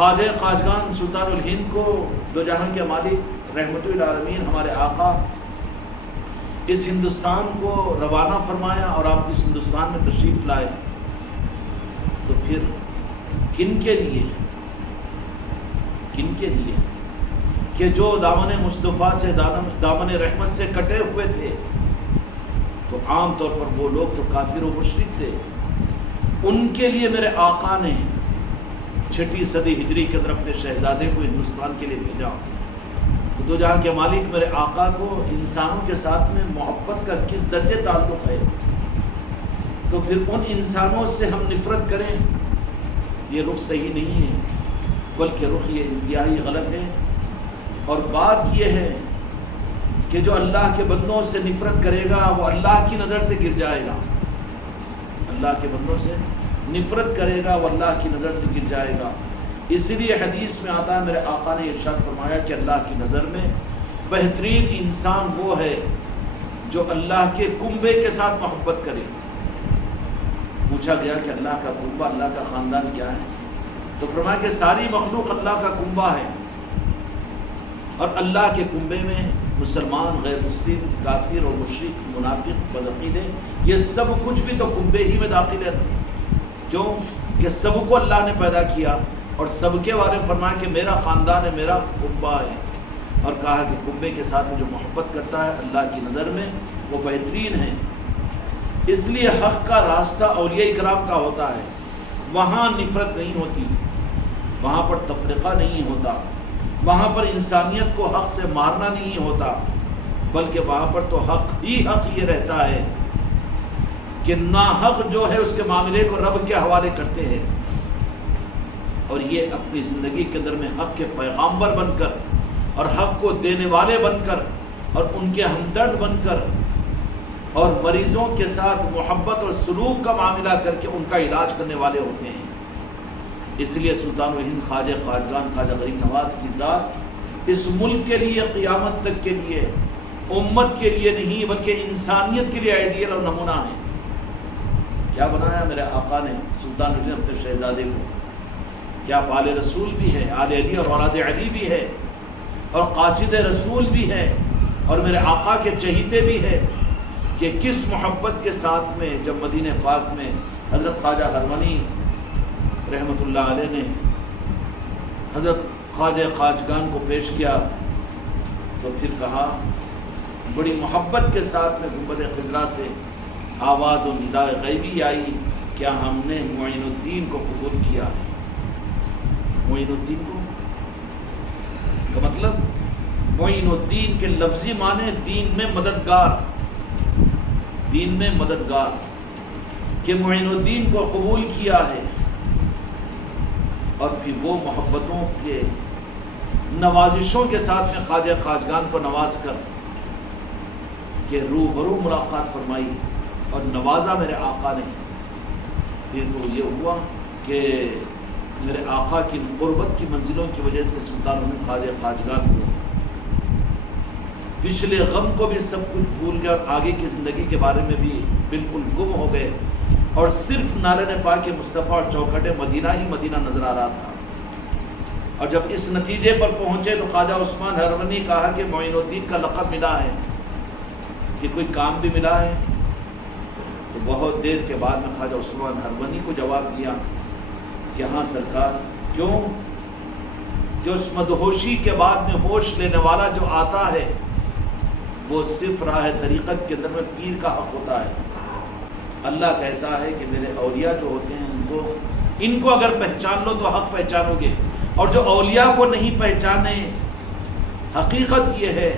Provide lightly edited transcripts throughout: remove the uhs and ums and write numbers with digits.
خواجہ خواجگان سلطان الہند کو دو جہاں کے مالک رحمت للعالمین ہمارے آقا اس ہندوستان کو روانہ فرمایا اور آپ اس ہندوستان میں تشریف لائے، تو پھر کن کے لیے کہ جو دامن مصطفیٰ سے دامن رحمت سے کٹے ہوئے تھے، تو عام طور پر وہ لوگ تو کافر و مشرک تھے، ان کے لیے میرے آقا نے 6 صدی ہجری کے اندر اپنے شہزادے کو ہندوستان کے لیے بھیجا۔ تو دو جہاں کے مالک میرے آقا کو انسانوں کے ساتھ میں محبت کا کس درجے تعلق ہے، تو پھر ان انسانوں سے ہم نفرت کریں، یہ رخ صحیح نہیں ہے، بلکہ رخ یہ انتہائی غلط ہے۔ اور بات یہ ہے کہ جو اللہ کے بندوں سے نفرت کرے گا وہ اللہ کی نظر سے گر جائے گا، اللہ کے بندوں سے نفرت کرے گا وہ اللہ کی نظر سے گر جائے گا۔ اس لیے حدیث میں آتا ہے میرے آقا نے ارشاد فرمایا کہ اللہ کی نظر میں بہترین انسان وہ ہے جو اللہ کے کنبے کے ساتھ محبت کرے۔ پوچھا گیا کہ اللہ کا کنبہ، اللہ کا خاندان کیا ہے؟ تو فرمایا کہ ساری مخلوق اللہ کا کنبہ ہے، اور اللہ کے کنبے میں مسلمان، غیر مسلم، کافر اور مشرک، منافق، بدعقیدے، یہ سب کچھ بھی تو کنبے ہی میں داخل ہے۔ کیوں کہ سب کو اللہ نے پیدا کیا اور سب کے بارے میں فرمایا کہ میرا خاندان ہے، میرا کنبہ ہے، اور کہا کہ کنبے کے ساتھ جو محبت کرتا ہے اللہ کی نظر میں وہ بہترین ہے۔ اس لیے حق کا راستہ اولیاء کرام کا ہوتا ہے، وہاں نفرت نہیں ہوتی، وہاں پر تفرقہ نہیں ہوتا، وہاں پر انسانیت کو حق سے مارنا نہیں ہوتا، بلکہ وہاں پر تو حق ہی حق یہ رہتا ہے کہ ناحق جو ہے اس کے معاملے کو رب کے حوالے کرتے ہیں، اور یہ اپنی زندگی کے اندر میں حق کے پیغامبر بن کر اور حق کو دینے والے بن کر اور ان کے ہمدرد بن کر اور مریضوں کے ساتھ محبت اور سلوک کا معاملہ کر کے ان کا علاج کرنے والے ہوتے ہیں۔ اس لیے سلطان الہند خواجہ خواجگان خواجہ غریب نواز کی ذات اس ملک کے لیے، قیامت تک کے لیے، امت کے لیے نہیں بلکہ انسانیت کے لیے آئیڈیل اور نمونہ ہے۔ کیا بنایا میرے آقا نے سلطان الہند اپنے شہزادے کو؟ کیا آپ آل رسول بھی ہے، آل علی اور اولاد علی بھی ہے، اور قاصد رسول بھی ہے، اور میرے آقا کے چہیتے بھی ہے، کہ کس محبت کے ساتھ میں جب مدینہ پاک میں حضرت خواجہ ہرونی رحمۃ اللہ علیہ نے حضرت خواجہ خواجگان کو پیش کیا، تو پھر کہا بڑی محبت کے ساتھ میں گنبد خضرا سے آواز و نداء غیبی آئی، کیا ہم نے معین الدین کو قبول کیا ہے؟ معین الدین کو کا مطلب معین الدین کے لفظی معنی دین میں مددگار، دین میں مددگار، کہ معین الدین کو قبول کیا ہے۔ اور پھر وہ محبتوں کے نوازشوں کے ساتھ میں خواجہ خواجگان کو نواز کر کہ روبرو ملاقات فرمائی اور نوازا میرے آقا نے۔ پھر تو یہ ہوا کہ میرے آقا کی قربت کی منزلوں کی وجہ سے سلطان الہند خواجہ خواجگان کو پچھلے غم کو بھی سب کچھ بھول گئے، اور آگے کی زندگی کے بارے میں بھی بالکل گم ہو گئے، اور صرف نالے پاک مصطفیٰ اور چوکھٹ مدینہ ہی مدینہ نظر آ رہا تھا۔ اور جب اس نتیجے پر پہنچے تو خواجہ عثمان ہرونی کہا کہ معین الدین کا لقب ملا ہے، کہ کوئی کام بھی ملا ہے؟ تو بہت دیر کے بعد میں خواجہ عثمان ہرونی کو جواب دیا کہ ہاں سرکار۔ کیوں کہ اس مدہوشی کے بعد میں ہوش لینے والا جو آتا ہے وہ صرف راہ طریقت کے اندر میں پیر کا حق ہوتا ہے۔ اللہ کہتا ہے کہ میرے اولیاء جو ہوتے ہیں ان کو اگر پہچان لو تو حق پہچانو گے، اور جو اولیاء کو نہیں پہچانے، حقیقت یہ ہے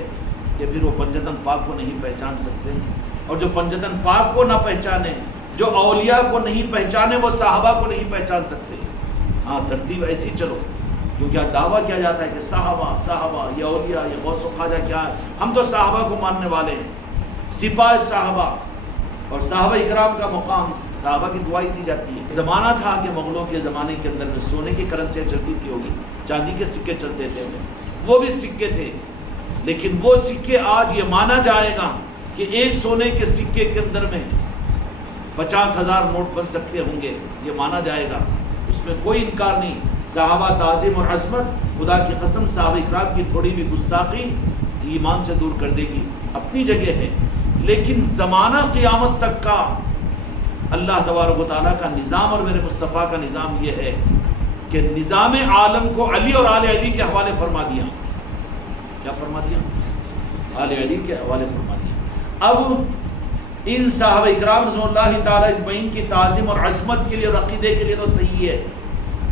کہ پھر وہ پنجتن پاک کو نہیں پہچان سکتے، اور جو پنجتن پاک کو نہ پہچانے، جو اولیاء کو نہیں پہچانے، وہ صحابہ کو نہیں پہچان سکتے۔ ہاں ترتیب ایسی چلو، کیونکہ دعویٰ کیا جاتا ہے کہ صحابہ یہ اولیاء، یہ غوث و خواجہ کیا ہے، ہم تو صحابہ کو ماننے والے ہیں، سپاہ صحابہ، اور صحابہ اکرام کا مقام صحابہ کی دعائی دی جاتی ہے۔ زمانہ تھا کہ مغلوں کے زمانے کے اندر میں سونے کی کرنسیاں چلتی تھی ہوگی، چاندی کے سکے چلتے تھے، وہ بھی سکے تھے، لیکن وہ سکے آج یہ مانا جائے گا کہ ایک سونے کے سکے کے اندر میں 50,000 نوٹ بن سکتے ہوں گے، یہ مانا جائے گا، اس میں کوئی انکار نہیں۔ صحابہ تعظیم اور عظمت، خدا کی قسم صحابہ اکرام کی تھوڑی بھی گستاخی ایمان سے دور کر دے گی، اپنی جگہ ہے، لیکن زمانہ قیامت تک کا اللہ تبارک و تعالیٰ کا نظام اور میرے مصطفیٰ کا نظام یہ ہے کہ نظام عالم کو علی اور آل علی کے حوالے فرما دیا. کیا فرما دیا؟ آل علی کے حوالے فرما دیا. اب ان صحابہ اکرام رضوان اللہ تعالیٰ اجمعین کی تعظیم اور عظمت کے لیے اور عقیدے کے لیے تو صحیح ہے،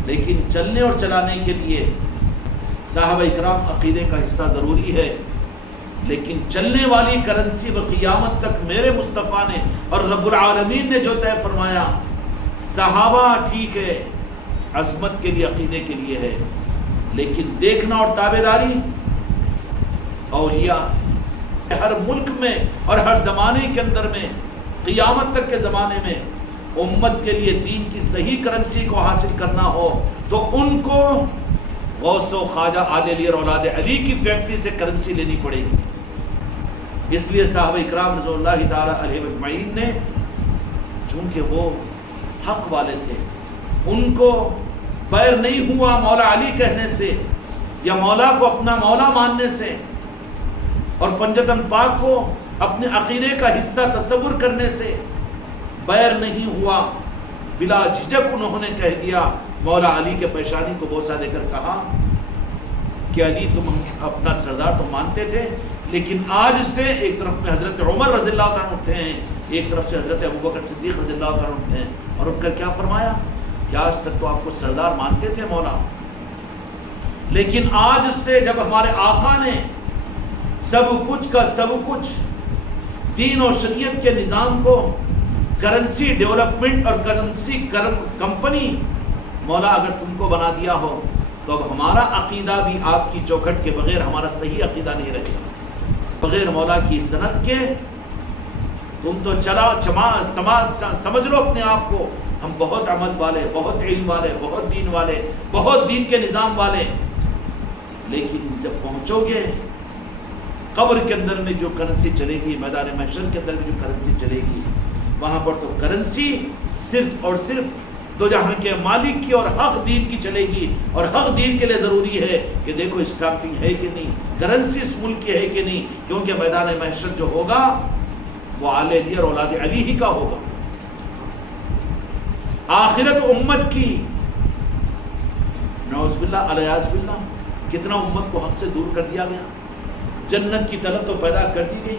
لیکن چلنے اور چلانے کے لیے صحابہ اکرام عقیدے کا حصہ ضروری ہے. لیکن چلنے والی کرنسی و قیامت تک میرے مصطفیٰ نے اور رب العالمین نے جو طے فرمایا، صحابہ ٹھیک ہے عظمت کے لیے عقیدے کے لیے ہے، لیکن دیکھنا اور تابعداری اولیاء ہر ملک میں اور ہر زمانے کے اندر میں، قیامت تک کے زمانے میں امت کے لیے دین کی صحیح کرنسی کو حاصل کرنا ہو تو ان کو غوث و خواجہ آل علی اور اولاد علی کی فیکٹری سے کرنسی لینی پڑے گی. اس لیے صحابہ اکرام رضی اللہ تعالیٰ علیہ اجمعین نے، چونکہ وہ حق والے تھے، ان کو بیر نہیں ہوا مولا علی کہنے سے یا مولا کو اپنا مولا ماننے سے، اور پنجتن پاک کو اپنے عقیدے کا حصہ تصور کرنے سے بیر نہیں ہوا. بلا جھجک انہوں نے کہہ دیا، مولا علی کے پیشانی کو بوسہ دے کر کہا کہ علی تم اپنا سردار تو مانتے تھے، لیکن آج سے ایک طرف میں حضرت عمر رضی اللہ عنہ اٹھتے ہیں، ایک طرف سے حضرت ابوبکر صدیق رضی اللہ عنہ اٹھتے ہیں، اور اٹھ کر کیا فرمایا کہ آج تک تو آپ کو سردار مانتے تھے مولا، لیکن آج سے جب ہمارے آقا نے سب کچھ کا سب کچھ دین اور شریعت کے نظام کو کرنسی ڈیولپمنٹ اور کرنسی کمپنی مولا اگر تم کو بنا دیا ہو تو اب ہمارا عقیدہ بھی آپ کی چوکھٹ کے بغیر ہمارا صحیح عقیدہ نہیں رہے گا. بغیر مولا کی سند کے تم تو سمجھ لو اپنے آپ کو ہم بہت عمل والے، بہت علم والے، بہت دین والے، بہت دین کے نظام والے، لیکن جب پہنچو گے قبر کے اندر میں جو کرنسی چلے گی، میدان محشر کے اندر میں جو کرنسی چلے گی، وہاں پر تو کرنسی صرف اور صرف دو جہاں کے مالک کی اور حق دین کی چلے گی. اور حق دین کے لیے ضروری ہے کہ دیکھو اسٹامپنگ ہے کہ نہیں، کرنسی اس ملک کی ہے کہ نہیں، کیونکہ میدان محشر جو ہوگا وہ آل علی اور اولاد علی ہی کا ہوگا. آخرت امت کی نعوذ باللہ الیاذ باللہ کتنا امت کو حق سے دور کر دیا گیا. جنت کی طلب تو پیدا کر دی گئی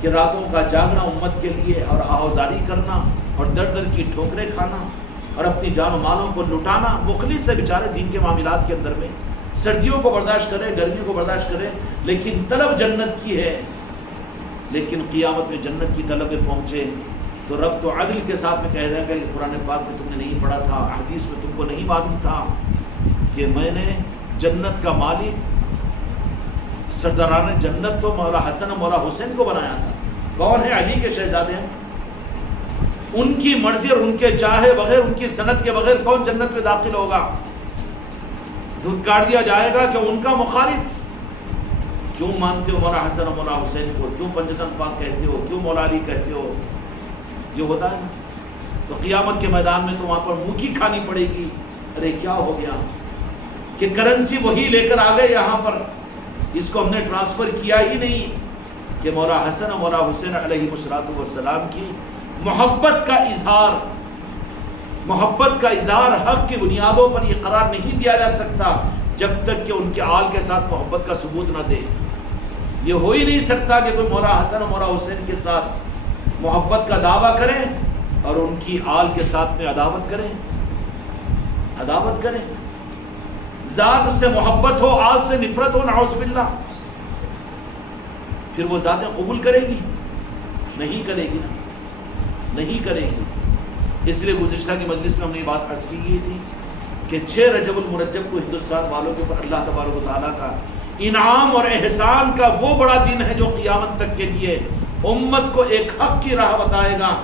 کہ راتوں کا جاگنا امت کے لیے اور آہوزاری کرنا اور در در کی ٹھوکریں کھانا اور اپنی جان و مالوں کو لٹانا. مخلص سے بیچارے دین کے معاملات کے اندر میں سردیوں کو برداشت کرے، گرمیوں کو برداشت کرے، لیکن طلب جنت کی ہے. لیکن قیامت میں جنت کی طلب میں پہنچے تو رب تو عدل کے ساتھ میں کہہ دے گا کہ قرآن پاک میں تم نے نہیں پڑھا تھا، حدیث میں تم کو نہیں معلوم تھا کہ میں نے جنت کا مالک سرداران جنت تو مولا حسن اور مولا حسین کو بنایا تھا. کون ہے؟ علی کے شہزادے ہیں. ان کی مرضی اور ان کے چاہے بغیر، ان کی سند کے بغیر کون جنت میں داخل ہوگا؟ دھتکار دیا جائے گا کہ ان کا مخالف. کیوں مانتے ہو مولا حسن اور مولا حسین کو؟ کیوں پنجتن پاک کہتے ہو؟ کیوں مولا علی کہتے ہو؟ یہ ہوتا ہے. تو قیامت کے میدان میں تو وہاں پر منہ کی کھانی پڑے گی. ارے کیا ہو گیا کہ کرنسی وہی لے کر آ گئے یہاں پر، اس کو ہم نے ٹرانسفر کیا ہی نہیں کہ مولا حسن اور مولا حسین علیہ السلام کی محبت کا اظہار حق کی بنیادوں پر یہ قرار نہیں دیا جا سکتا جب تک کہ ان کے آل کے ساتھ محبت کا ثبوت نہ دے. یہ ہو ہی نہیں سکتا کہ کوئی مولا حسن اور مولا حسین کے ساتھ محبت کا دعویٰ کرے اور ان کی آل کے ساتھ میں عداوت کرے. ذات سے محبت ہو، آل سے نفرت ہو، نعوذ باللہ، پھر وہ ذاتیں قبول کرے گی؟ نہیں کرے گی. اس لیے گزشتہ کی مجلس میں ہم نے یہ بات عرض کی تھی کہ 6 رجب المرجب کو ہندوستان والوں کے اوپر اللہ تبارک و تعالیٰ کا انعام اور احسان کا وہ بڑا دن ہے جو قیامت تک کے لیے امت کو ایک حق کی راہ بتائے گا.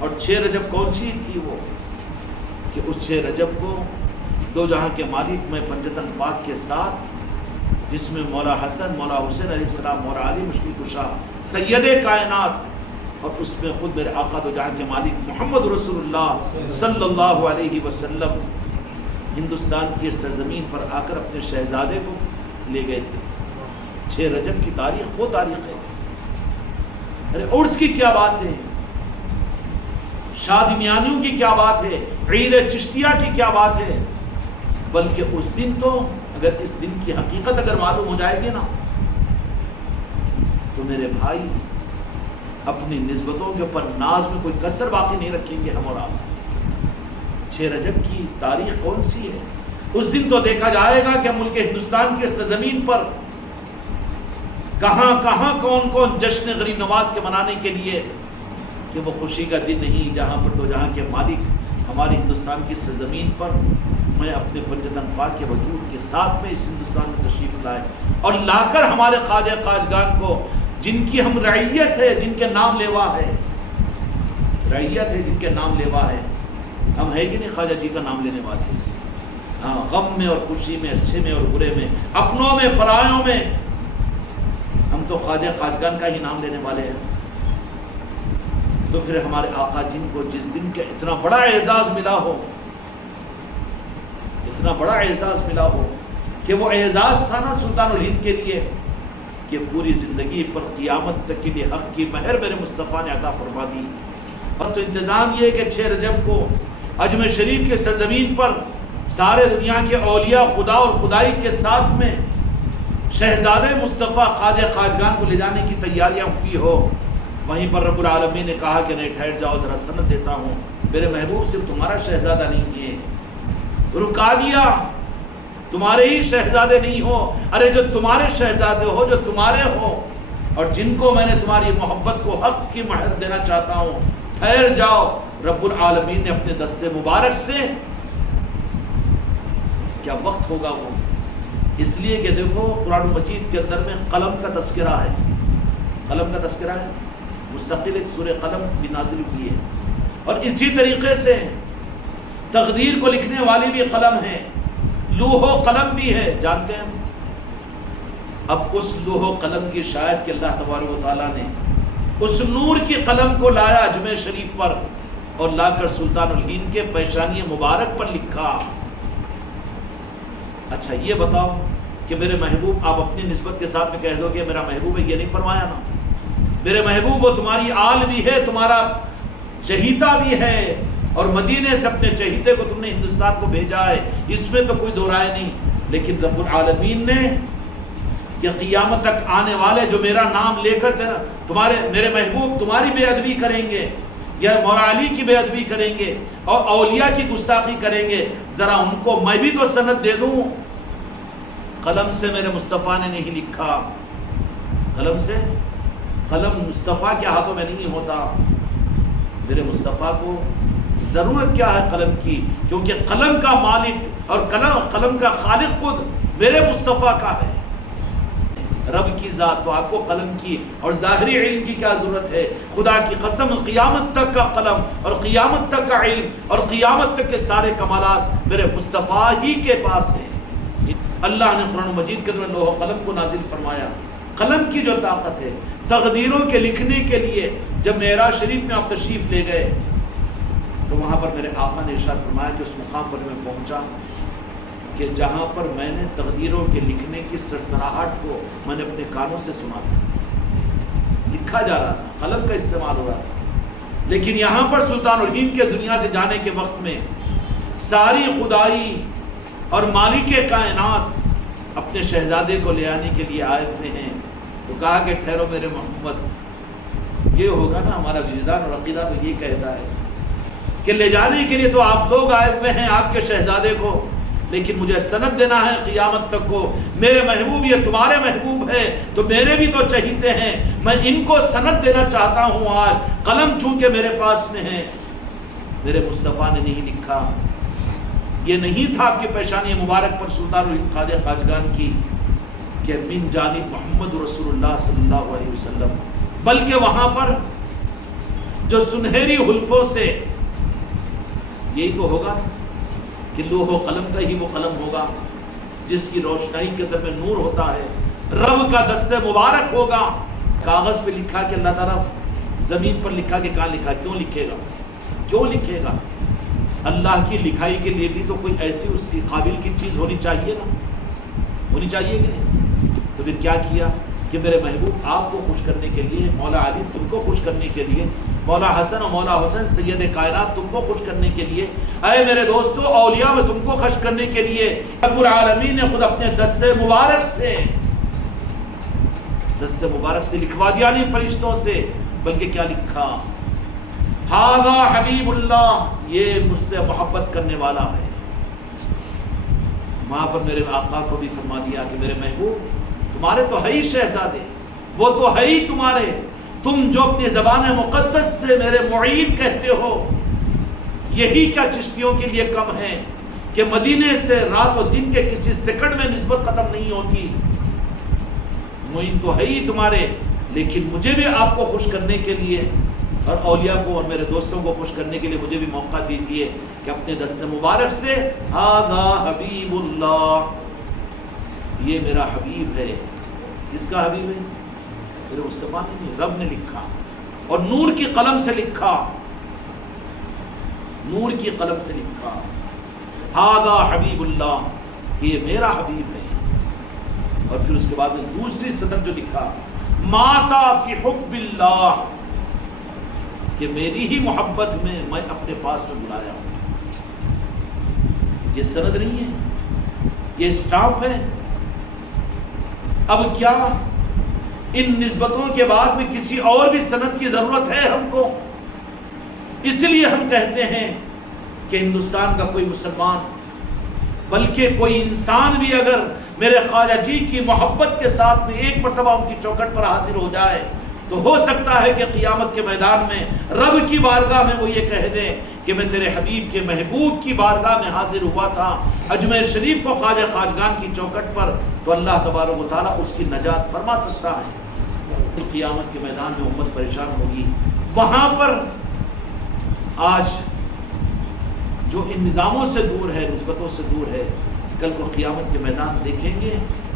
اور 6 رجب کون سی تھی وہ؟ کہ اس 6 رجب کو دو جہاں کے مالک میں پنجتن پاک کے ساتھ، جس میں مولا حسن، مولا حسین علیہ السلام، مولا علی مشکل کشا سید کائنات، اور اس میں خود میرے آقا دو جہاں کے مالک محمد رسول اللہ صلی اللہ علیہ وسلم ہندوستان کی سرزمین پر آ کر اپنے شہزادے کو لے گئے تھے۔ 6 رجب کی تاریخ وہ تاریخ ہے۔ ارے عرس کی کیا بات ہے، شادی میانیوں کی کیا بات ہے، عید چشتیہ کی کیا بات ہے، بلکہ اس دن تو اگر اس دن کی حقیقت اگر معلوم ہو جائے گی نا تو میرے بھائی اپنی نسبتوں کے اوپر ناز میں کوئی کسر باقی نہیں رکھیں گے ہم اور آپ۔ 6 رجب کی تاریخ کون سی ہے؟ اس دن تو دیکھا جائے گا کہ ملک ہندوستان کے سرزمین پر کہاں کہاں کون کون جشن غریب نواز کے منانے کے لیے، کہ وہ خوشی کا دن نہیں جہاں پر تو جہاں کے مالک ہماری ہندوستان کی سرزمین پر میں اپنے پنجتن پاک کے وجود کے ساتھ میں اس ہندوستان میں تشریف لائے اور لا کر ہمارے خواجہ خواجگان کو، جن کی ہم رعیت ہے، جن کے نام لیوا ہے، رعیت ہے جن کے نام لیوا ہے، ہم ہے کہ نہیں خواجہ جی کا نام لینے والے؟ ہاں، غم میں اور خوشی میں، اچھے میں اور برے میں، اپنوں میں پرایوں میں، ہم تو خواجہ خواجگان کا ہی نام لینے والے ہیں۔ تو پھر ہمارے آقا جن کو جس دن کا اتنا بڑا اعزاز ملا ہو، اتنا بڑا اعزاز ملا ہو کہ وہ اعزاز تھا نا سلطان الہند کے لیے کہ پوری زندگی پر قیامت تک کے لیے حق کی مہر میرے مصطفیٰ نے عطا فرما دی۔ اور تو انتظام یہ کہ 6 رجب کو اجمیر شریف کے سرزمین پر سارے دنیا کے اولیاء خدا اور خدائی کے ساتھ میں شہزادے مصطفیٰ خواجہ خواجگان کو لے جانے کی تیاریاں ہوئی ہو، وہیں پر رب العالمین نے کہا کہ نہیں ٹھہر جاؤ، ذرا سند دیتا ہوں، میرے محبوب صرف تمہارا شہزادہ نہیں ہے، رکا دیا، تمہارے ہی شہزادے نہیں ہو، ارے جو تمہارے شہزادے ہو، جو تمہارے ہو اور جن کو میں نے تمہاری محبت کو حق کی مہر دینا چاہتا ہوں، ٹھہر جاؤ۔ رب العالمین نے اپنے دست مبارک سے، کیا وقت ہوگا وہ، اس لیے کہ دیکھو قرآن مجید کے اندر میں قلم کا تذکرہ ہے، قلم کا تذکرہ ہے، مستقل ایک سورہ قلم بھی نازل ہوئی ہے، اور اسی طریقے سے تقدیر کو لکھنے والی بھی قلم ہے، لوح و قلم بھی ہے، جانتے ہیں۔ اب اس لوح و قلم کی شاید کہ اللہ تبارک و تعالیٰ نے اس نور کی قلم کو لایا اجمیر شریف پر اور لا کر سلطان الہند کے پیشانی مبارک پر لکھا۔ اچھا یہ بتاؤ کہ میرے محبوب، آپ اپنی نسبت کے ساتھ میں کہہ دو کہ میرا محبوب ہے، یہ نہیں فرمایا نا، میرے محبوب وہ تمہاری آل بھی ہے، تمہارا چہیتا بھی ہے، اور مدینے سے اپنے چہیتے کو تم نے ہندوستان کو بھیجا ہے، اس میں تو کوئی دو رائے نہیں۔ لیکن رب العالمین نے کہ قیامت تک آنے والے جو میرا نام لے کر تمہارے میرے محبوب تمہاری بے ادبی کریں گے یا مولا علی کی بے ادبی کریں گے اور اولیاء کی گستاخی کریں گے، ذرا ان کو میں بھی تو سند دے دوں۔ قلم سے میرے مصطفیٰ نے نہیں لکھا، قلم سے، قلم مصطفیٰ کے ہاتھوں میں نہیں ہوتا، میرے مصطفیٰ کو ضرورت کیا ہے قلم کی، کیونکہ قلم کا مالک اور قلم کا خالق خود میرے مصطفیٰ کا ہے، رب کی ذات، تو آپ کو قلم کی اور ظاہری علم کی کیا ضرورت ہے؟ خدا کی قسم قیامت تک کا قلم اور قیامت تک کا علم اور قیامت تک کے سارے کمالات میرے مصطفیٰ ہی کے پاس ہیں۔ اللہ نے قرآن مجید کے اندر لوح و قلم کو نازل فرمایا، قلم کی جو طاقت ہے تقدیروں کے لکھنے کے لیے۔ جب معراج شریف میں آپ تشریف لے گئے تو وہاں پر میرے آقا نے ارشاد فرمایا کہ اس مقام پر میں پہنچا کہ جہاں پر میں نے تقدیروں کے لکھنے کی سرسراہٹ کو میں نے اپنے کانوں سے سنا تھا، لکھا جا رہا تھا، قلم کا استعمال ہو رہا تھا، لیکن یہاں پر سلطان الہند کے دنیا سے جانے کے وقت میں ساری خدائی اور مالک کائنات اپنے شہزادے کو لے آنے کے لیے آئے ہوئے ہیں، تو کہا کہ ٹھہرو میرے محمد، یہ ہوگا نا ہمارا وجدان اور عقیدہ تو یہ کہتا ہے کہ لے جانے کے لیے تو آپ لوگ آئے ہوئے ہیں آپ کے شہزادے کو، لیکن مجھے سند دینا ہے قیامت تک کو، میرے محبوب یہ تمہارے محبوب ہے تو میرے بھی تو چہیتے ہیں، میں ان کو سند دینا چاہتا ہوں آج، قلم چونکہ میرے پاس میں ہے۔ میرے مصطفیٰ نے نہیں لکھا، یہ نہیں تھا آپ کی پیشانی مبارک پر سلطان الہند خواجہ خواجگان کی کہ من جانب محمد رسول اللہ صلی اللہ علیہ وسلم، بلکہ وہاں پر جو سنہری حلفوں سے یہی تو ہوگا کہ لوح و قلم کا ہی وہ قلم ہوگا جس کی روشنائی کے اندر میں نور ہوتا ہے، رب کا دست مبارک ہوگا۔ کاغذ پہ لکھا کہ اللہ تعالیٰ، زمین پر لکھا کہ کہاں لکھا، کیوں لکھے گا، کیوں لکھے گا؟ اللہ کی لکھائی کے لیے بھی تو کوئی ایسی اس کی قابل کی چیز ہونی چاہیے نا، ہونی چاہیے کہ نہیں؟ تو پھر کیا کیا کہ میرے محبوب آپ کو خوش کرنے کے لیے، مولا علی تم کو خوش کرنے کے لیے، مولا حسن اور مولا حسین سید کائنات تم کو خوش کرنے کے لیے، اے میرے دوستو اولیاء میں تم کو خوش کرنے کے لیے رب العالمین نے خود اپنے دست مبارک سے لکھوا دیا، نہیں فرشتوں سے، بلکہ کیا لکھا؟ ھذا حبیب اللہ، یہ مجھ سے محبت کرنے والا ہے۔ وہاں پر میرے آقا کو بھی فرما دیا کہ میرے محبوب تمہارے تو ہے ہی شہزادے، وہ تو ہے ہی تمہارے، تم جو اپنی زبان مقدس سے میرے معین کہتے ہو، یہی کیا چشتیوں کے لیے کم ہے کہ مدینے سے رات و دن کے کسی سیکنڈ میں نسبت ختم نہیں ہوتی، معین تو ہے ہی تمہارے، لیکن مجھے بھی آپ کو خوش کرنے کے لیے اور اولیاء کو اور میرے دوستوں کو خوش کرنے کے لیے مجھے بھی موقع دیجیے کہ اپنے دست مبارک سے ھذا حبیب اللہ، یہ میرا حبیب ہے۔ کس کا حبیب ہے؟ میرے مصطفیٰ نے، رب نے لکھا اور نور کی قلم سے لکھا، نور کی قلم سے لکھا ھذا حبیب اللہ، کہ یہ میرا حبیب ہے۔ اور پھر اس کے بعد میں دوسری سطر جو لکھا ماتا فی حب اللہ، کہ میری ہی محبت میں اپنے پاس میں بلایا ہوں۔ یہ سند نہیں ہے، یہ اسٹامپ ہے۔ اب کیا ان نسبتوں کے بعد میں کسی اور بھی سند کی ضرورت ہے ہم کو؟ اس لیے ہم کہتے ہیں کہ ہندوستان کا کوئی مسلمان بلکہ کوئی انسان بھی اگر میرے خواجہ جی کی محبت کے ساتھ میں ایک مرتبہ ان کی چوکھٹ پر حاضر ہو جائے تو ہو سکتا ہے کہ قیامت کے میدان میں رب کی بارگاہ میں وہ یہ کہہ دے کہ میں تیرے حبیب کے محبوب کی بارگاہ میں حاضر ہوا تھا اجمیر شریف کو خواجہ خواجگان کی چوکھٹ پر، تو اللہ تبارک و تعالیٰ اس کی نجات فرما سکتا ہے۔ قیامت کے میدان میں امت پریشان ہوگی، وہاں پر آج جو ان نظاموں سے دور ہے، نسبتوں سے دور ہے، کل کو قیامت کے میدان دیکھیں گے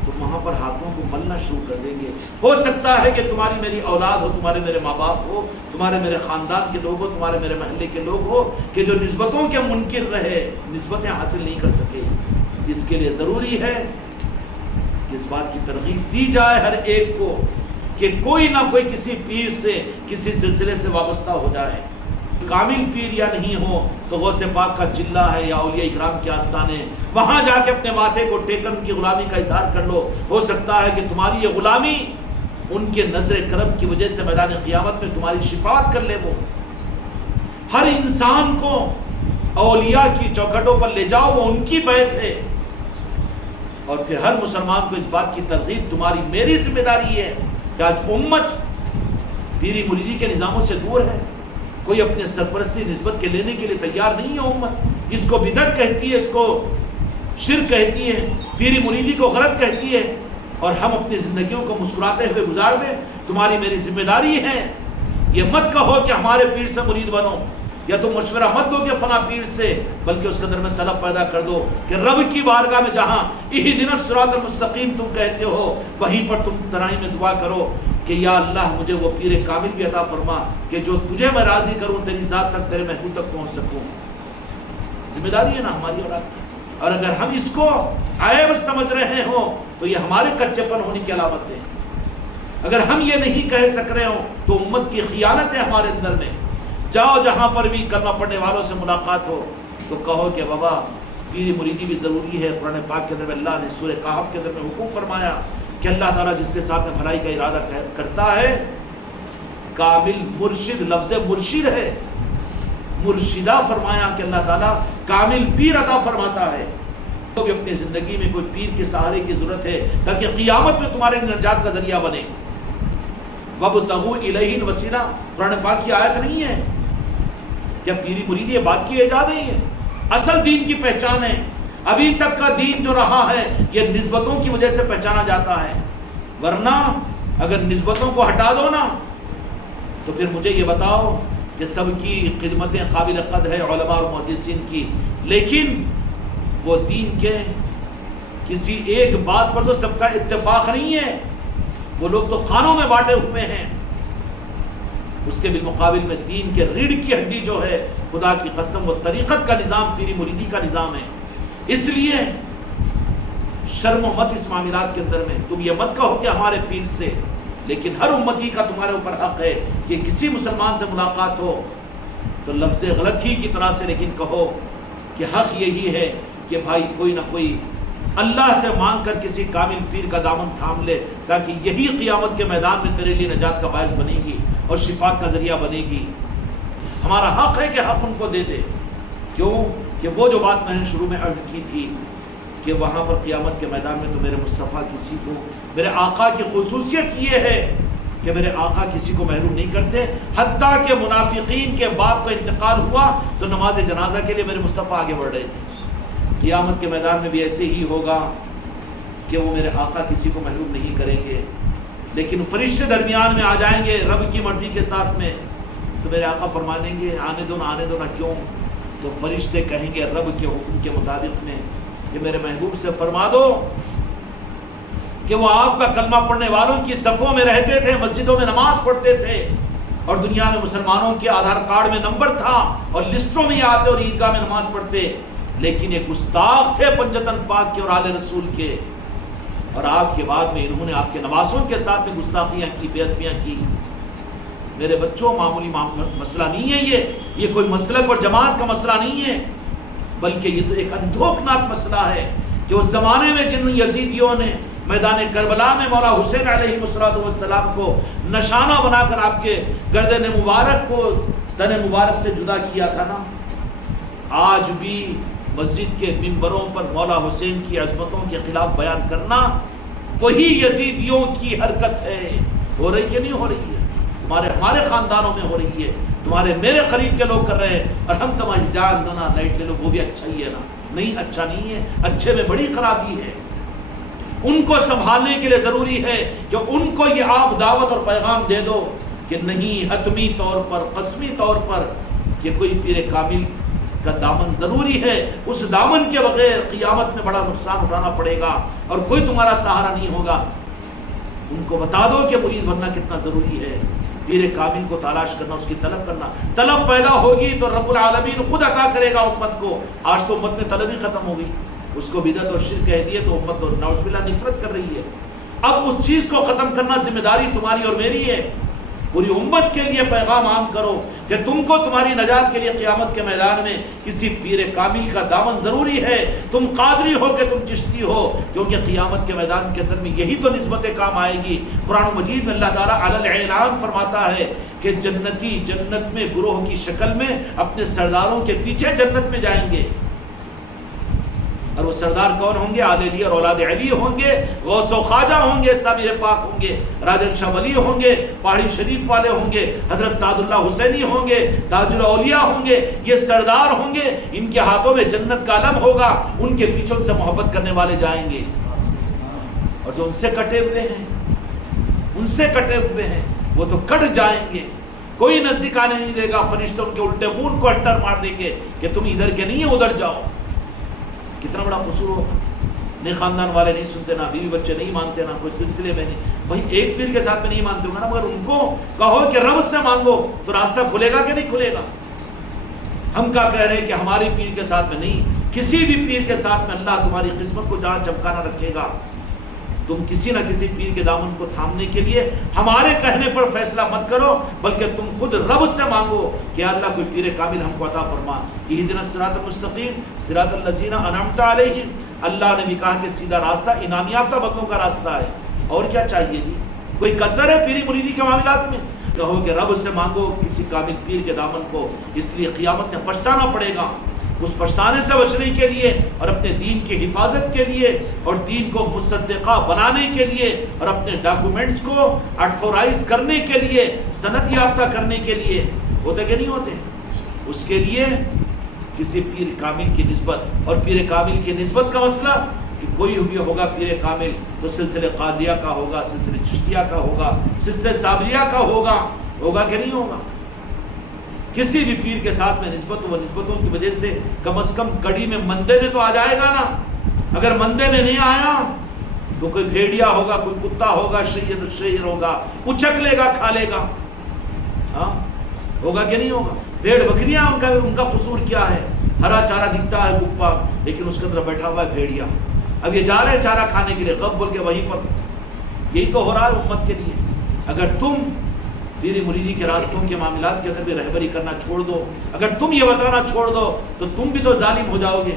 تو وہاں پر ہاتھوں کو ملنا شروع کر دیں گے۔ ہو سکتا ہے کہ تمہاری میری اولاد ہو، تمہارے میرے ماں باپ ہو، تمہارے میرے خاندان کے لوگ ہو، تمہارے میرے محلے کے لوگ ہو، کہ جو نسبتوں کے منکر رہے، نسبتیں حاصل نہیں کر سکے۔ اس کے لیے ضروری ہے کہ اس بات کی ترغیب دی جائے ہر ایک کو کہ کوئی نہ کوئی کسی پیر سے، کسی سلسلے سے وابستہ ہو جائے۔ کامل پیر یا نہیں ہو تو غوث پاک کا چلہ ہے یا اولیاء اکرام کے آستانے، وہاں جا کے اپنے ماتھے کو ٹیکن کی غلامی کا اظہار کر لو۔ ہو سکتا ہے کہ تمہاری یہ غلامی ان کے نظر کرم کی وجہ سے میدان قیامت میں تمہاری شفاعت کر لے۔ وہ ہر انسان کو اولیاء کی چوکھٹوں پر لے جاؤ، وہ ان کی بیعت ہے۔ اور پھر ہر مسلمان کو اس بات کی ترغیب تمہاری میری ذمہ داری ہے کہ آج امت پیری مریدی کے نظاموں سے دور ہے، کوئی اپنے سرپرستی نسبت کے لینے کے لیے تیار نہیں ہے۔ امت اس کو بدعت کہتی ہے، اس کو شرک کہتی ہے، پیری مریدی کو غلط کہتی ہے، اور ہم اپنی زندگیوں کو مسکراتے ہوئے گزار دیں۔ تمہاری میری ذمہ داری ہے، یہ مت کہو کہ ہمارے پیر سے مرید بنو، یا تم مشورہ مت دو کہ فلاں پیر سے، بلکہ اس کے اندر میں طلب پیدا کر دو کہ رب کی بارگاہ میں جہاں اہدنا الصراط المستقیم تم کہتے ہو، وہیں پر تم تنہائی میں دعا کرو کہ یا اللہ مجھے وہ پیر کامل بھی عطا فرما کہ جو تجھے میں راضی کروں، تیری ذات تک، تیرے محبوب تک پہنچ سکوں۔ ذمہ داری ہے نا ہماری اولاد کی، اور اگر ہم اس کو عیب سمجھ رہے ہوں تو یہ ہمارے کچے پن ہونے کی علامت ہے۔ اگر ہم یہ نہیں کہہ سک رہے ہوں تو امت کی خیانت ہے ہمارے اندر میں۔ جاؤ جہاں پر بھی کلمہ پڑھنے والوں سے ملاقات ہو تو کہو کہ بابا پیری مریدی بھی ضروری ہے۔ قرآن پاک کے اندر اللہ نے سورہ کہف کے اندر میں حکم فرمایا کہ اللہ تعالیٰ جس کے ساتھ میں بھلائی کا ارادہ کرتا ہے، کامل مرشد، لفظ مرشد ہے، مرشدہ فرمایا کہ اللہ تعالیٰ کامل پیر عطا فرماتا ہے۔ تو بھی اپنی زندگی میں کوئی پیر کے سہارے کی ضرورت ہے تاکہ قیامت میں تمہارے نجات کا ذریعہ بنے۔ وَابْتَغُوا إِلَيْهِ الْوَسِيلَةَ، قرآن پاک کی آیت نہیں ہے کیا پیری مریدی یہ بات کی ایجاد نہیں ہے، اصل دین کی پہچان ہے۔ ابھی تک کا دین جو رہا ہے یہ نسبتوں کی وجہ سے پہچانا جاتا ہے، ورنہ اگر نسبتوں کو ہٹا دو نا تو پھر مجھے یہ بتاؤ کہ سب کی خدمتیں قابل قدر ہے علماء اور محدثین کی، لیکن وہ دین کے کسی ایک بات پر تو سب کا اتفاق نہیں ہے۔ وہ لوگ تو خانوں میں بانٹے ہوئے ہیں، اس کے بالمقابل میں دین کے ریڑھ کی ہڈی جو ہے، خدا کی قسم وہ طریقت کا نظام، پیری مریدی کا نظام ہے۔ اس لیے شرم و مت اس معاملات کے اندر میں، تم یہ مت کہو کہ ہمارے پیر سے، لیکن ہر امتی کا تمہارے اوپر حق ہے کہ کسی مسلمان سے ملاقات ہو تو لفظ غلطی کی طرح سے لیکن کہو کہ حق یہی ہے کہ بھائی کوئی نہ کوئی اللہ سے مانگ کر کسی کامل پیر کا دامن تھام لے، تاکہ یہی قیامت کے میدان میں تیرے لیے نجات کا باعث بنے گی اور شفاء کا ذریعہ بنے گی۔ ہمارا حق ہے کہ حق ان کو دے دے، کیوں کہ وہ جو بات میں نے شروع میں عرض کی تھی کہ وہاں پر قیامت کے میدان میں تو میرے مصطفیٰ کسی کو، میرے آقا کی خصوصیت یہ ہے کہ میرے آقا کسی کو محروم نہیں کرتے، حتیٰ کہ منافقین کے باپ کا انتقال ہوا تو نماز جنازہ کے لیے میرے مصطفیٰ آگے بڑھ رہے تھے۔ قیامت کے میدان میں بھی ایسے ہی ہوگا کہ وہ میرے آقا کسی کو محروم نہیں کریں گے، لیکن فرشتے درمیان میں آ جائیں گے رب کی مرضی کے ساتھ میں، تو میرے آقا فرمائیں گے آنے دو نہ کیوں؟ تو فرشتے کہیں گے رب کے حکم کے مطابق میں کہ میرے محبوب سے فرما دو کہ وہ آپ کا کلمہ پڑھنے والوں کی صفوں میں رہتے تھے، مسجدوں میں نماز پڑھتے تھے، اور دنیا میں مسلمانوں کے آدھار کارڈ میں نمبر تھا اور لسٹوں میں آتے اور عیدگاہ میں نماز پڑھتے، لیکن یہ گستاخ تھے پنجتن پاک کے اور آل رسول کے، اور آپ کے بعد میں انہوں نے آپ کے نواسوں کے ساتھ میں گستاخیاں کی، بے ادبیاں کی۔ میرے بچوں، معمولی مسئلہ نہیں ہے یہ کوئی مسلک اور جماعت کا مسئلہ نہیں ہے، بلکہ یہ تو ایک اندھوکناک مسئلہ ہے کہ اس زمانے میں جن یزیدیوں نے میدان کربلا میں مولا حسین علیہ السلام کو نشانہ بنا کر آپ کے گردن مبارک کو تن مبارک سے جدا کیا تھا نا، آج بھی مسجد کے منبروں پر مولا حسین کی عظمتوں کے خلاف بیان کرنا وہی یزیدیوں کی حرکت ہے۔ ہو رہی ہے نہیں ہو رہی ہے؟ ہمارے خاندانوں میں ہو رہی ہے، تمہارے میرے قریب کے لوگ کر رہے ہیں، اور ہم تمہاری جان دو نا لائٹ لے لو، وہ بھی اچھا ہی ہے نا۔ نہیں، اچھا نہیں ہے، اچھے میں بڑی خرابی ہے۔ ان کو سنبھالنے کے لیے ضروری ہے کہ ان کو یہ آپ دعوت اور پیغام دے دو کہ نہیں، حتمی طور پر، قسمی طور پر کہ کوئی پیر کامل کا دامن ضروری ہے، اس دامن کے بغیر قیامت میں بڑا نقصان اٹھانا پڑے گا اور کوئی تمہارا سہارا نہیں ہوگا۔ ان کو بتا دو کہ مرید بننا کتنا ضروری ہے، پیر کامل کو تلاش کرنا، اس کی طلب کرنا۔ طلب پیدا ہوگی تو رب العالمین خود عطا کرے گا امت کو۔ آج تو امت میں طلب ہی ختم ہو گئی، اس کو بدعت اور شرک کہہ دیے تو امت تو نعوذ باللہ نفرت کر رہی ہے۔ اب اس چیز کو ختم کرنا ذمہ داری تمہاری اور میری ہے۔ پوری امت کے لیے پیغام عام کرو کہ تم کو تمہاری نجات کے لیے قیامت کے میدان میں کسی پیر کامل کا دامن ضروری ہے، تم قادری ہو کہ تم چشتی ہو، کیونکہ قیامت کے میدان کے اندر میں یہی تو نسبت کام آئے گی۔ قرآن مجید میں اللہ تعالیٰ علی الاعلان فرماتا ہے کہ جنتی جنت میں گروہ کی شکل میں اپنے سرداروں کے پیچھے جنت میں جائیں گے، اور وہ سردار کون ہوں گے؟ آل علی اور اولاد علی ہوں گے، غوث و خواجہ ہوں گے، صابر پاک ہوں گے، راجن شاہ ولی ہوں گے، پہاڑی شریف والے ہوں گے، حضرت سعد اللہ حسینی ہوں گے، تاج الاولیاء ہوں گے، یہ سردار ہوں گے، ان کے ہاتھوں میں جنت کا علم ہوگا، ان کے پیچھے ان سے محبت کرنے والے جائیں گے، اور جو ان سے کٹے ہوئے ہیں وہ تو کٹ جائیں گے، کوئی نزدیک آنے نہیں دے گا۔ فرشتے ان کے الٹے منہ کو اٹر مار دیں گے کہ تم ادھر کے نہیں ہیں، ادھر جاؤ۔ کتنا بڑا قصور ہوگا۔ نہیں خاندان والے نہیں سنتے، نہ بیوی بچے نہیں مانتے، نہ کوئی سلسلے میں نہیں، بھائی ایک پیر کے ساتھ میں نہیں مانتے ہوگا نا، مگر ان کو کہو کہ رب سے مانگو تو راستہ کھلے گا کہ نہیں کھلے گا؟ ہم کیا کہہ رہے ہیں کہ ہماری پیر کے ساتھ میں نہیں، کسی بھی پیر کے ساتھ میں اللہ تمہاری قسمت کو جہاں چمکانا رکھے گا۔ تم کسی نہ کسی پیر کے دامن کو تھامنے کے لیے ہمارے کہنے پر فیصلہ مت کرو، بلکہ تم خود رب سے مانگو کہ اللہ کوئی پیر کامل ہم کو عطا فرما۔ اہدنا الصراط المستقیم صراط الذین انعمت علیہم، اللہ نے بھی کہا کہ سیدھا راستہ انعام یافتہ بندوں کا راستہ ہے، اور کیا چاہیے جی؟ کوئی کسر ہے پیری مریدی کے معاملات میں؟ کہو کہ رب سے مانگو کسی کامل پیر کے دامن کو، اس لیے قیامت میں پچھتانا پڑے گا۔ اس پچھتانے سے بچنے کے لیے اور اپنے دین کی حفاظت کے لیے اور دین کو مصدقہ بنانے کے لیے اور اپنے ڈاکومنٹس کو آتھورائز کرنے کے لیے، سند یافتہ کرنے کے لیے، ہوتے کہ نہیں ہوتے، اس کے لیے کسی پیر کامل کی نسبت، اور پیر کامل کی نسبت کا مسئلہ کہ کوئی بھی ہوگا پیر کامل تو سلسلے قادریہ کا ہوگا، سلسلے چشتیہ کا ہوگا، سلسلے صابریہ کا ہوگا کہ نہیں ہوگا؟ کسی بھی پیر کے ساتھ میں نسبت، وہ نسبتوں کی وجہ سے کم از کم کڑی میں مندے میں تو آ جائے گا نا۔ اگر مندے میں نہیں آیا تو کوئی بھیڑیا ہوگا، کوئی کتا ہوگا، شیر ہوگا، اچک لے گا، کھا لے گا۔ ہاں ہوگا کہ نہیں ہوگا؟ بھیڑ بکریاں ان کا قصور کیا ہے؟ ہرا چارہ دکھتا ہے کپا، لیکن اس کے اندر بیٹھا ہوا ہے بھیڑیا۔ اب یہ جا رہے چارہ کھانے کے لیے، غب بول کے وہیں پر۔ یہی تو ہو رہا ہے امت کے لیے۔ اگر تم پیری مریدی کے راستوں کے معاملات کے اندر بھی رہبری کرنا چھوڑ دو، اگر تم یہ بتانا چھوڑ دو، تو تم بھی تو ظالم ہو جاؤ گے۔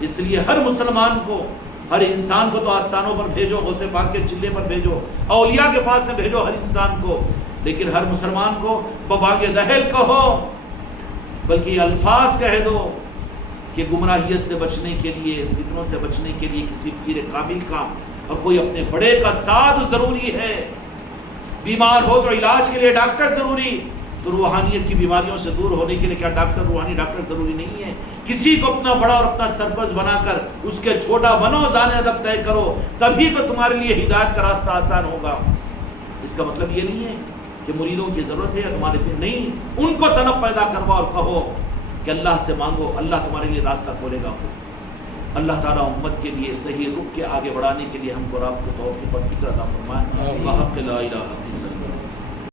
اس لیے ہر مسلمان کو، ہر انسان کو تو آستانوں پر بھیجو، غوث پاک کے چلے پر بھیجو، اولیاء کے پاس سے بھیجو ہر انسان کو، لیکن ہر مسلمان کو ببانگ دہل کہو، بلکہ یہ الفاظ کہہ دو کہ گمراہیت سے بچنے کے لیے، فتنوں سے بچنے کے لیے کسی پیر کامل کا اور کوئی اپنے بڑے کا ساتھ ضروری ہے۔ بیمار ہو تو علاج کے لیے ڈاکٹر ضروری، تو روحانیت کی بیماریوں سے دور ہونے کے لیے کیا ڈاکٹر، روحانی ڈاکٹر ضروری نہیں ہے؟ کسی کو اپنا بڑا اور اپنا سرپرست بنا کر اس کے چھوٹا بنو، زانے ادب طے کرو، تبھی تو تمہارے لیے ہدایت کا راستہ آسان ہوگا۔ اس کا مطلب یہ نہیں ہے کہ مریدوں کی ضرورت ہے یا تمہارے پہ نہیں، ان کو طلب پیدا کروا اور کہو کہ اللہ سے مانگو، اللہ تمہارے لیے راستہ کھولے گا۔ اللہ تعالیٰ امت کے لیے صحیح رخ کے آگے بڑھانے کے لیے ہم کو رب کو توفیق اور فکر عطا فرمائے۔ وحق لا الہ الا